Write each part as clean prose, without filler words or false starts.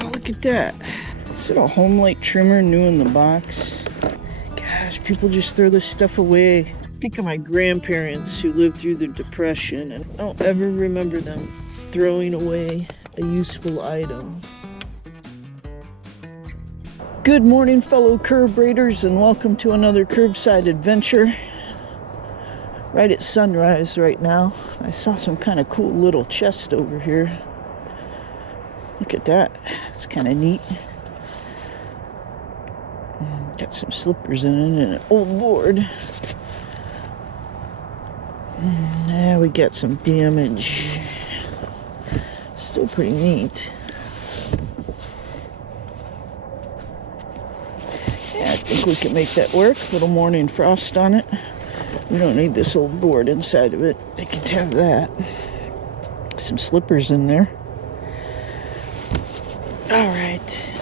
Oh, look at that. Is it a home light trimmer new in the box? Gosh, people just throw this stuff away. Think of my grandparents who lived through the Depression, and I don't ever remember them throwing away a useful item. Good morning, fellow curb raiders, and welcome to another curbside adventure. Right at sunrise right now. I saw some kind of cool little chest over here. Look at that. It's kind of neat. Got some slippers in it and an old board. Now we got some damage. Still pretty neat. Yeah, I think we can make that work. A little morning frost on it. We don't need this old board inside of it. I can have that. Some slippers in there. Alright,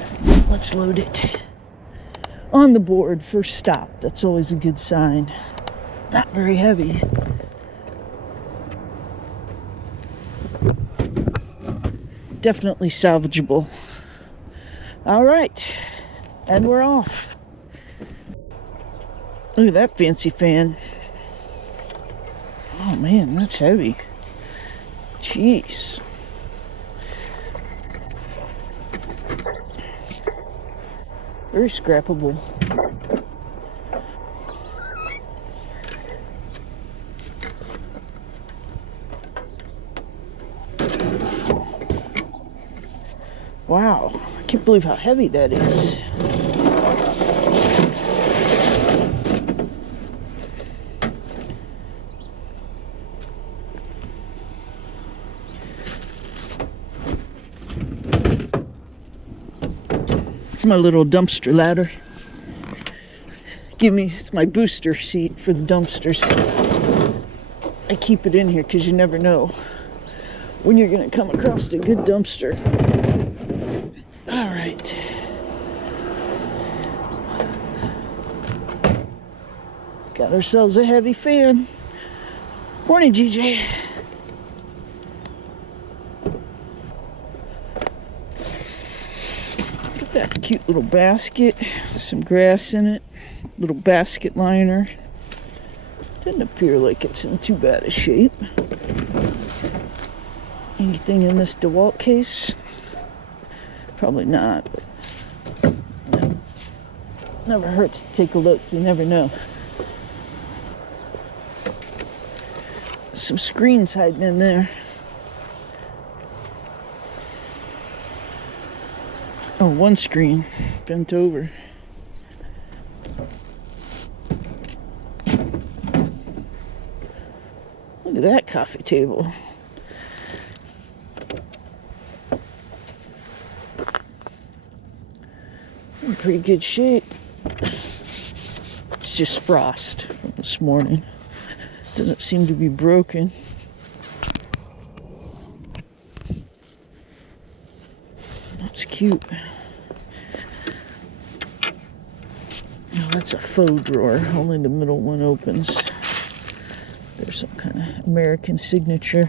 let's load it. On the board, first stop. That's always a good sign. Not very heavy. Definitely salvageable. Alright, and we're off. Look at that fancy fan. Oh man, that's heavy. Jeez. Very scrappable. Wow, I can't believe how heavy that is. It's my little dumpster ladder. It's my booster seat for the dumpsters. I keep it in here because you never know when you're going to come across a good dumpster. All right. Got ourselves a heavy fan. Morning, GJ. Look at that cute little basket. Some grass in it. Little basket liner. Doesn't appear like it's in too bad a shape. Anything in this DeWalt case? Probably not, but never hurts to take a look. You never know. Some screens hiding in there. Oh, one screen bent over. Look at that coffee table. In pretty good shape. It's just frost from this morning. Doesn't seem to be broken. That's cute. Oh, that's a faux drawer. Only the middle one opens. There's some kind of American signature.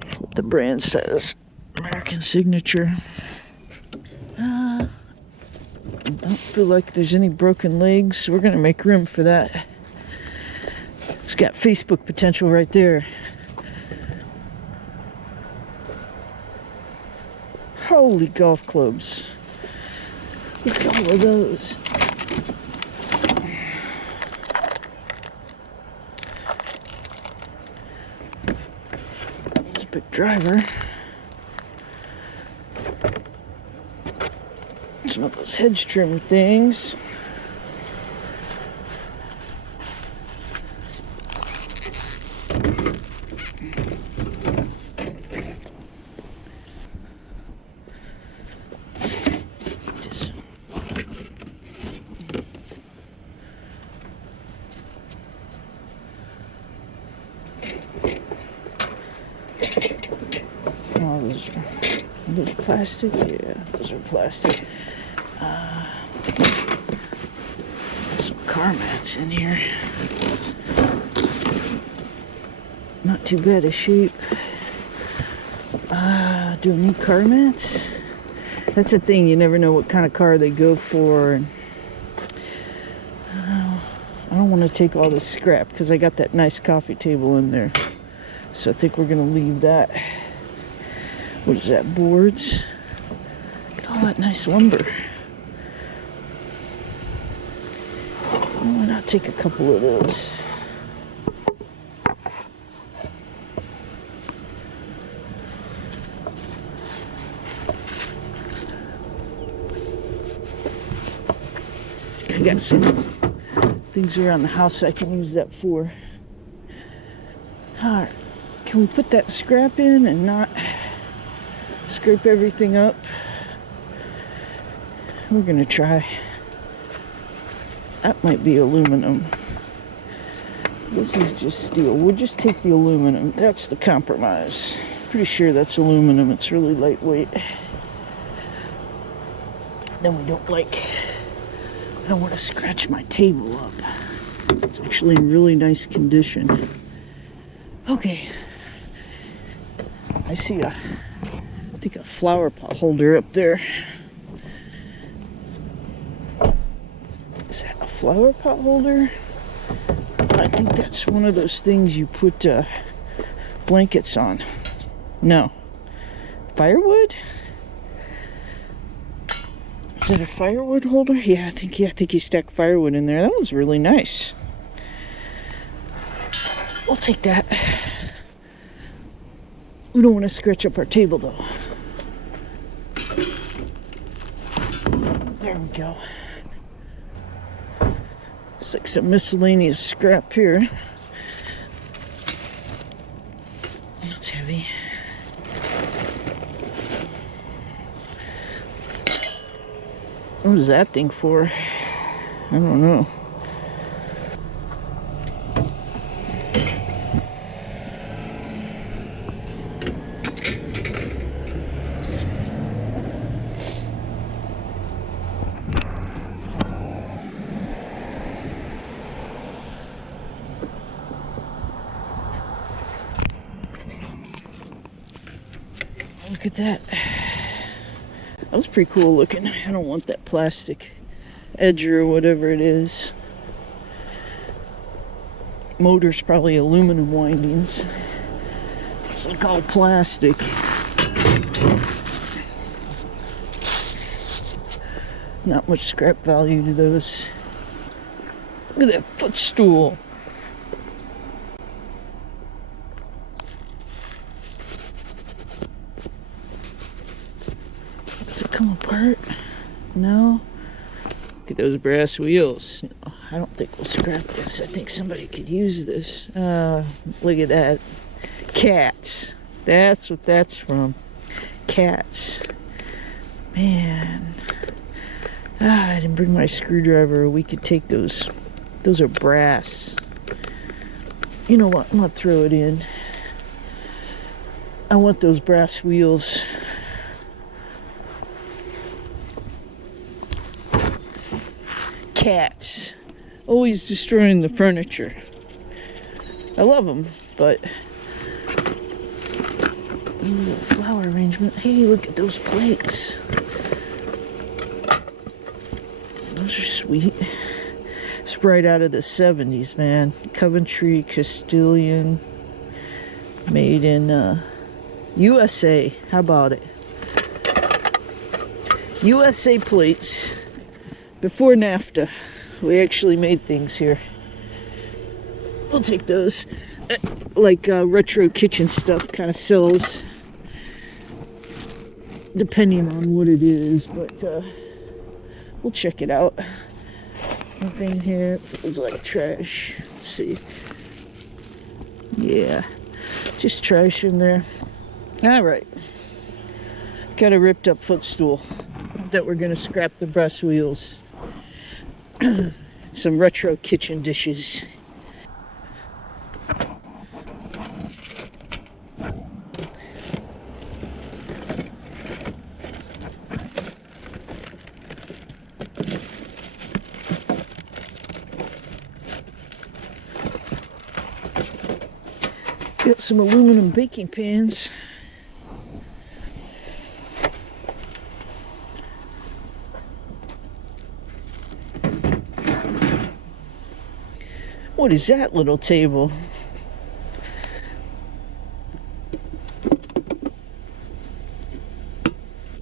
That's what the brand says. American signature. I don't feel like there's any broken legs. We're gonna make room for that. It's got Facebook potential right there. Holy golf clubs. Look at all of those. It's a big driver. Some of those hedge trimmer things. Oh, those plastic? Yeah, those are plastic. Some car mats in here. Not too bad a shape. Do I need car mats? That's the thing, you never know what kind of car they go for. And I don't want to take all this scrap because I got that nice coffee table in there. So I think we're going to leave that. What is that, boards? Look at all that nice lumber. Why not take a couple of those? I got some things around the house I can use that for. Alright, can we put that scrap in and not scrape everything up? We're gonna try. That might be aluminum. This is just steel. We'll just take the aluminum. That's the compromise. Pretty sure that's aluminum. It's really lightweight. Then we don't I don't want to scratch my table up. It's actually in really nice condition. Okay. I see I think a flower pot holder up there. Is that a flower pot holder? I think that's one of those things you put blankets on. No. Firewood? Is it a firewood holder? Yeah, I think you stack firewood in there. That one's really nice. We'll take that. We don't want to scratch up our table though. There we go. It's like some miscellaneous scrap here. That's heavy. What is that thing for? I don't know. Look at that. That was pretty cool looking. I don't want that plastic edge or whatever it is. Motor's probably aluminum windings. It's like all plastic. Not much scrap value to those. Look at that footstool. Does it come apart? No. Look at those brass wheels. No, I don't think we'll scrap this. I think somebody could use this. Look at that. Cats. That's what that's from. Cats. Man. I didn't bring my screwdriver. We could take those. Those are brass. You know what? I'm gonna throw it in. I want those brass wheels. Cats. Always destroying the furniture. I love them, but... Ooh, flower arrangement. Hey, look at those plates. Those are sweet. It's right out of the 70s, man. Coventry, Castilian. Made in USA. How about it? USA plates. Before NAFTA, we actually made things here. We'll take those. Like retro kitchen stuff kind of sells, depending on what it is, but we'll check it out. Nothing here feels like trash. Let's see. Yeah, just trash in there. All right. Got a ripped up footstool that we're gonna scrap the brass wheels. Some retro kitchen dishes. Got some aluminum baking pans. What is that little table?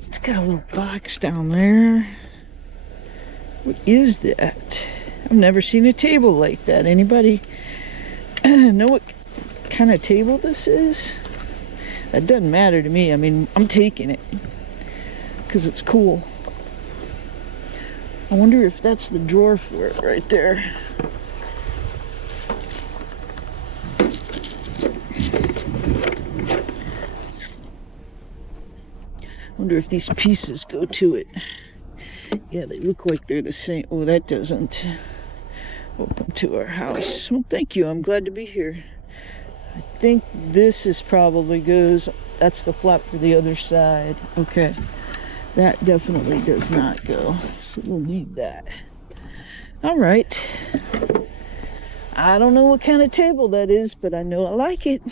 It's got a little box down there. What is that? I've never seen a table like that. Anybody know what kind of table this is? That doesn't matter to me. I mean, I'm taking it because it's cool. I wonder if that's the drawer for it right there. Wonder if these pieces go to it. Yeah, they look like they're the same. Oh, that doesn't. Welcome to our house. Well, thank you. I'm glad to be here. I think this is probably goes. That's the flap for the other side. Okay. That definitely does not go. So we'll leave that. All right. I don't know what kind of table that is, but I know I like it.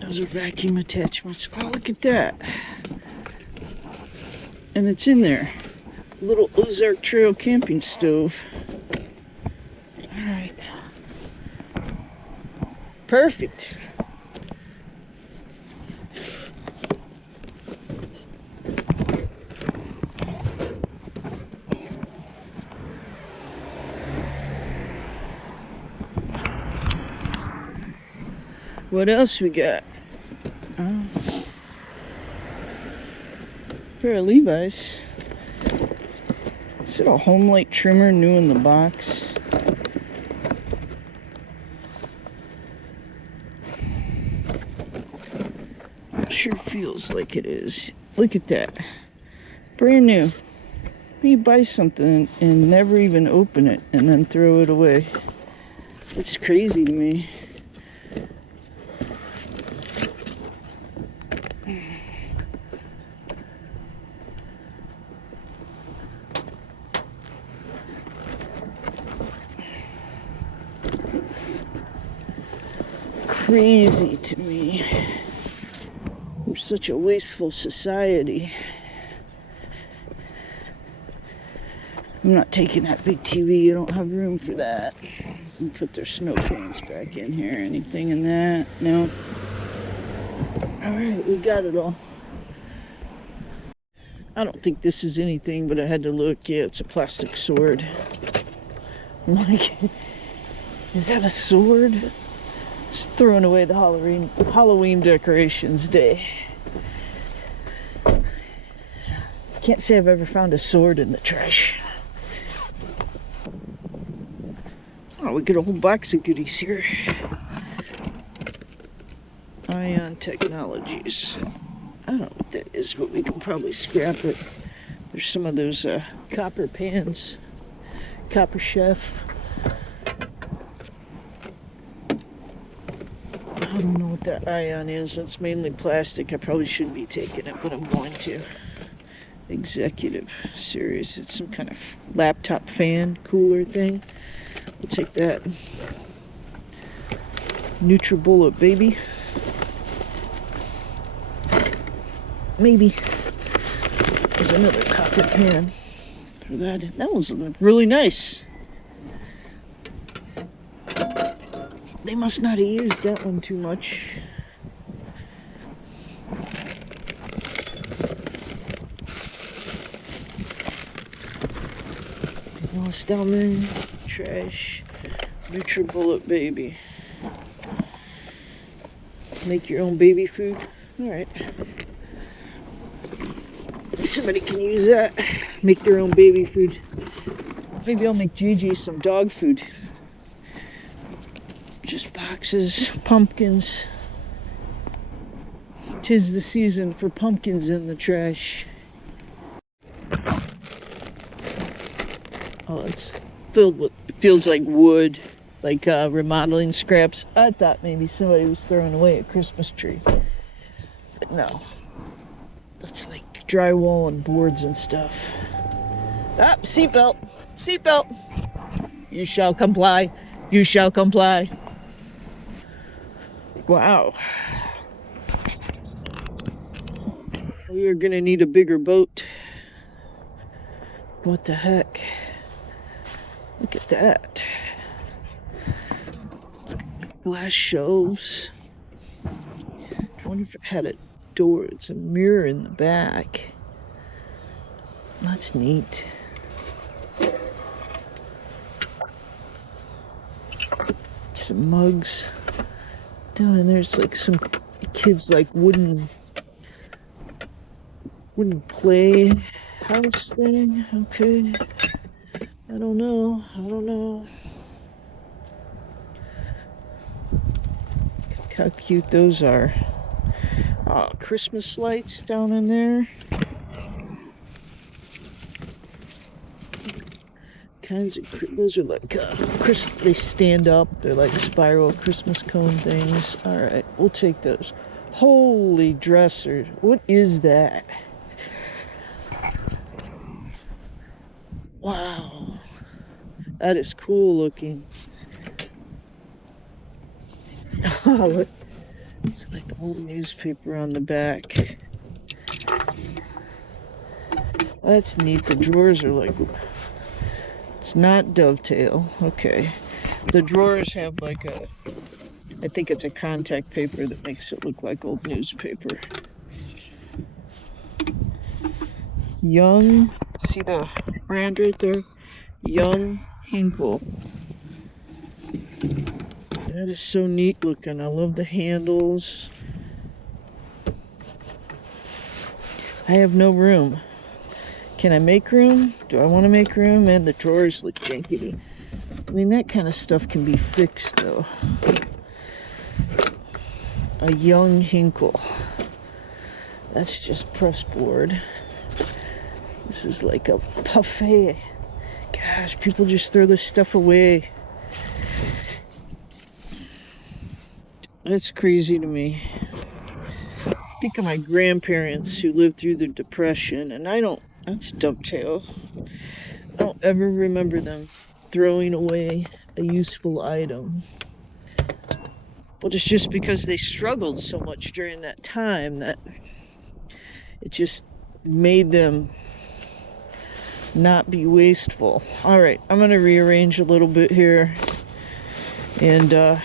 Those are vacuum attachments. Oh, look at that. And it's in there. A little Ozark Trail camping stove. All right. Perfect. What else we got? Pair of Levi's. Is it a home light trimmer new in the box? Sure feels like it is. Look at that. Brand new. You buy something and never even open it and then throw it away. It's crazy to me. Crazy to me. We're such a wasteful society. I'm not taking that big TV. You don't have room for that. And put their snow pants back in here. Anything in that? No. Alright, we got it all. I don't think this is anything, but I had to look. Yeah, it's a plastic sword. I'm like, is that a sword? It's throwing away the Halloween decorations day. Can't say I've ever found a sword in the trash. Oh, we get a whole box of goodies here. Ion Technologies. I don't know what that is, but we can probably scrap it. There's some of those copper pans. Copper Chef. I don't know what that Ion is. That's mainly plastic. I probably shouldn't be taking it, but I'm going to. Executive Series. It's some kind of laptop fan cooler thing. We'll take that. NutriBullet, baby. Maybe. There's another copper pan for that. That one's really nice. They must not have used that one too much. Lost down there. Trash. NutriBullet, baby. Make your own baby food. Alright. Somebody can use that. Make their own baby food. Maybe I'll make Gigi some dog food. Just boxes, pumpkins. 'Tis the season for pumpkins in the trash. Oh, it's filled with, it feels like wood, like remodeling scraps. I thought maybe somebody was throwing away a Christmas tree. But no. That's like drywall and boards and stuff. Ah, seatbelt. Seatbelt. You shall comply. You shall comply. Wow. We are going to need a bigger boat. What the heck? Look at that. Glass shelves. I wonder if it had a door. It's a mirror in the back. That's neat. Some mugs. Down in there's like some kids like wooden play house thing. Okay. I don't know. Look how cute those are. Oh, Christmas lights down in there. Those are like they stand up. They're like spiral Christmas cone things. All right, we'll take those. Holy dresser! What is that? Wow, that is cool looking. Look, it's like old newspaper on the back. That's neat. The drawers are like. It's not dovetail. Okay. The drawers have like I think it's a contact paper that makes it look like old newspaper. Young, see the brand right there? Young Hinkle. That is so neat looking. I love the handles. I have no room. Can I make room? Do I want to make room? Man, the drawers look jankety. I mean, that kind of stuff can be fixed, though. A Young Hinkle. That's just pressboard. This is like a buffet. Gosh, people just throw this stuff away. That's crazy to me. Think of my grandparents who lived through the Depression, and that's dovetail. I don't ever remember them throwing away a useful item. But it's just because they struggled so much during that time that it just made them not be wasteful. All right, I'm going to rearrange a little bit here. And it's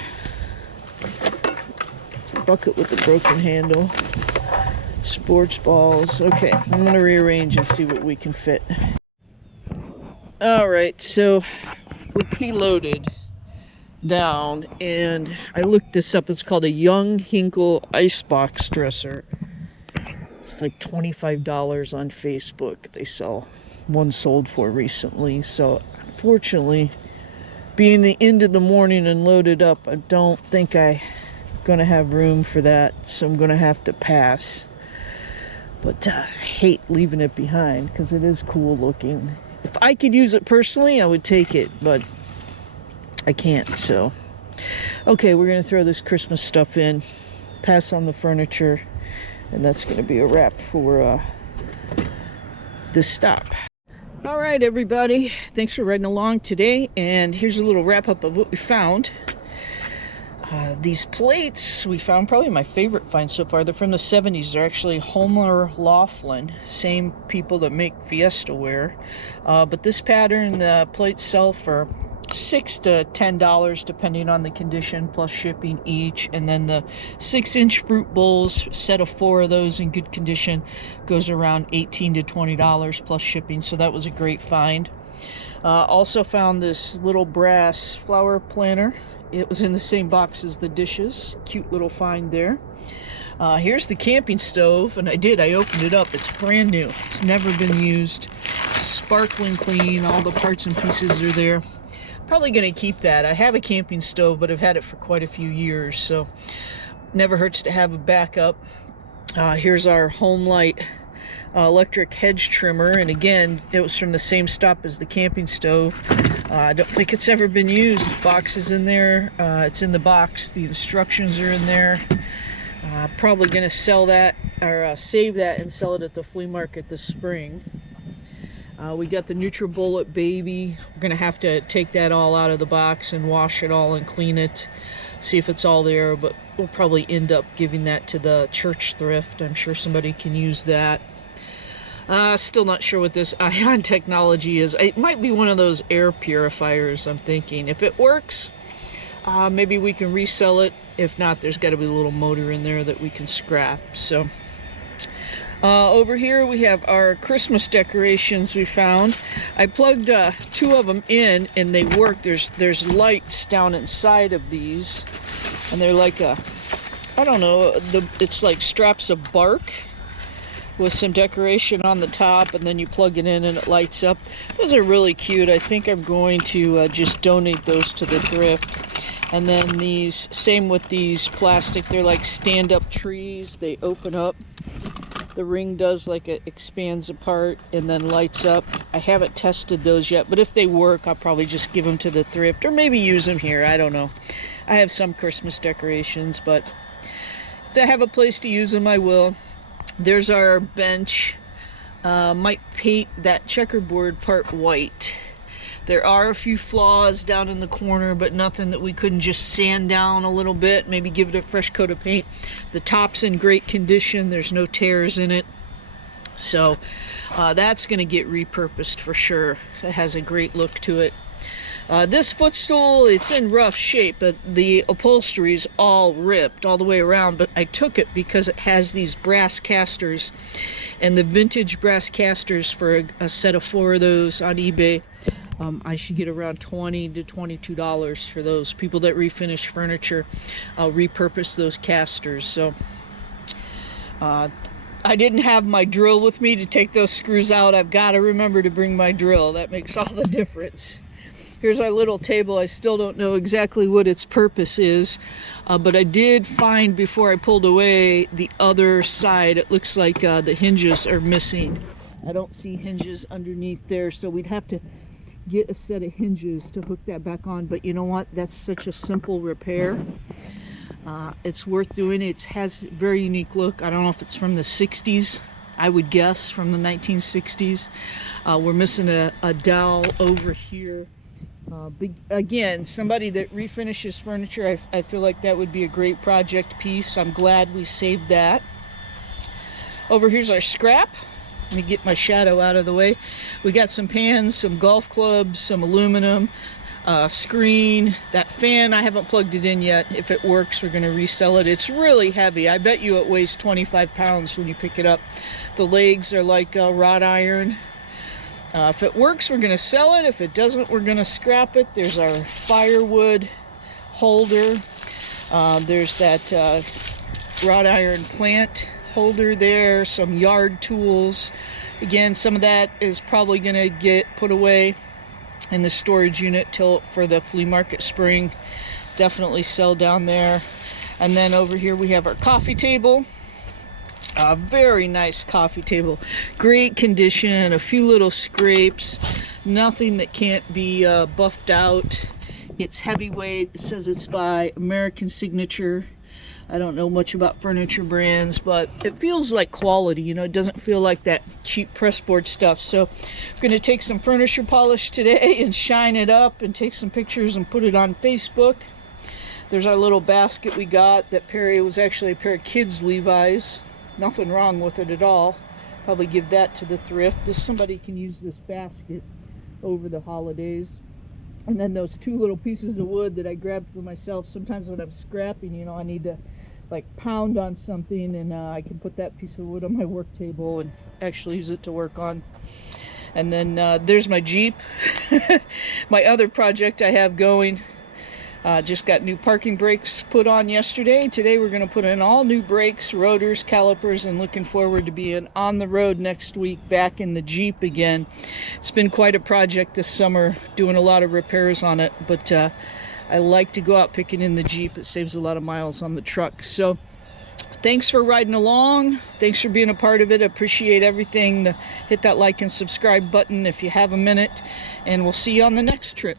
a bucket with a broken handle. Sports balls. Okay, I'm going to rearrange and see what we can fit. All right, so we're preloaded down, and I looked this up. It's called a Young Hinkle icebox dresser. It's like $25 on Facebook. They sell one sold for recently. So unfortunately, being the end of the morning and loaded up, I don't think I'm gonna have room for that, so I'm gonna have to pass. But I hate leaving it behind because it is cool looking. If I could use it personally, I would take it, but I can't. So okay, we're gonna throw this Christmas stuff in, pass on the furniture, and that's gonna be a wrap for this stop. All right, everybody, thanks for riding along today, and here's a little wrap up of what we found. These plates we found, probably my favorite find so far. They're from the 70s. They're actually Homer Laughlin, same people that make Fiesta ware. But this pattern, the plates sell for $6 to $10 depending on the condition, plus shipping each. And then the 6-inch fruit bowls, set of 4 of those in good condition, goes around $18 to $20 plus shipping. So that was a great find. Also found this little brass flower planter. It was in the same box as the dishes. Cute little find there. Here's the camping stove, and I opened it up. It's brand new. It's never been used. Sparkling clean. All the parts and pieces are there. Probably going to keep that. I have a camping stove, but I've had it for quite a few years, so never hurts to have a backup. Here's our home light electric hedge trimmer, and again, it was from the same stop as the camping stove. I don't think it's ever been used. Box is in there. It's in the box. The instructions are in there. Probably going to sell that, or save that and sell it at the flea market this spring. We got the NutriBullet Baby. We're going to have to take that all out of the box and wash it all and clean it, see if it's all there, but we'll probably end up giving that to the church thrift. I'm sure somebody can use that. Still not sure what this ion technology is. It might be one of those air purifiers, I'm thinking. If it works, maybe we can resell it. If not, there's got to be a little motor in there that we can scrap. So over here we have our Christmas decorations we found. I plugged 2 of them in and they work. There's lights down inside of these, and they're like I don't know, it's like straps of bark with some decoration on the top, and then you plug it in and it lights up. Those are really cute. I think I'm going to just donate those to the thrift. And then these, same with these plastic, they're like stand-up trees. They open up. The ring does, like, it expands apart and then lights up. I haven't tested those yet, but if they work, I'll probably just give them to the thrift or maybe use them here. I don't know. I have some Christmas decorations, but if I have a place to use them, I will. There's our bench. Might paint that checkerboard part white. There are a few flaws down in the corner, but nothing that we couldn't just sand down a little bit, maybe give it a fresh coat of paint. The top's in great condition. There's no tears in it. So that's going to get repurposed for sure. It has a great look to it. This footstool, it's in rough shape, but the upholstery's all ripped all the way around, but I took it because it has these brass casters, and the vintage brass casters for a set of 4 of those on eBay, I should get around $20 to $22 for those. People that refinish furniture repurpose those casters. So I didn't have my drill with me to take those screws out. I've got to remember to bring my drill. That makes all the difference. Here's our little table. I still don't know exactly what its purpose is, but I did find before I pulled away the other side, it looks like the hinges are missing. I don't see hinges underneath there, so we'd have to get a set of hinges to hook that back on. But you know what? That's such a simple repair. It's worth doing. It has a very unique look. I don't know if it's from the 60s. I would guess from the 1960s. We're missing a dowel over here. Again, somebody that refinishes furniture, I feel like that would be a great project piece. I'm glad we saved that. Over here's our scrap. Let me get my shadow out of the way. We got some pans, some golf clubs, some aluminum, screen. That fan, I haven't plugged it in yet. If it works, we're going to resell it. It's really heavy. I bet you it weighs 25 pounds when you pick it up. The legs are like wrought iron. If it works, we're going to sell it. If it doesn't, we're going to scrap it. There's our firewood holder. There's that wrought iron plant holder there. Some yard tools. Again, some of that is probably going to get put away in the storage unit till for the flea market spring. Definitely sell down there. And then over here we have our coffee table. A very nice coffee table, great condition, a few little scrapes, nothing that can't be buffed out. It's heavyweight. It says it's by American Signature. I don't know much about furniture brands, but it feels like quality. You know, it doesn't feel like that cheap pressboard stuff. So I'm going to take some furniture polish today and shine it up and take some pictures and put it on Facebook. There's our little basket we got. That pair was actually a pair of kids' Levi's. Nothing wrong with it at all. Probably give that to the thrift. Somebody can use this basket over the holidays. And then those 2 little pieces of wood that I grabbed for myself. Sometimes when I'm scrapping, you know, I need to like pound on something, and I can put that piece of wood on my work table and actually use it to work on. And then there's my Jeep. My other project I have going. Just got new parking brakes put on yesterday. Today we're going to put in all new brakes, rotors, calipers, and looking forward to being on the road next week back in the Jeep again. It's been quite a project this summer, doing a lot of repairs on it, but I like to go out picking in the Jeep. It saves a lot of miles on the truck. So thanks for riding along. Thanks for being a part of it. I appreciate everything. Hit that like and subscribe button if you have a minute, and we'll see you on the next trip.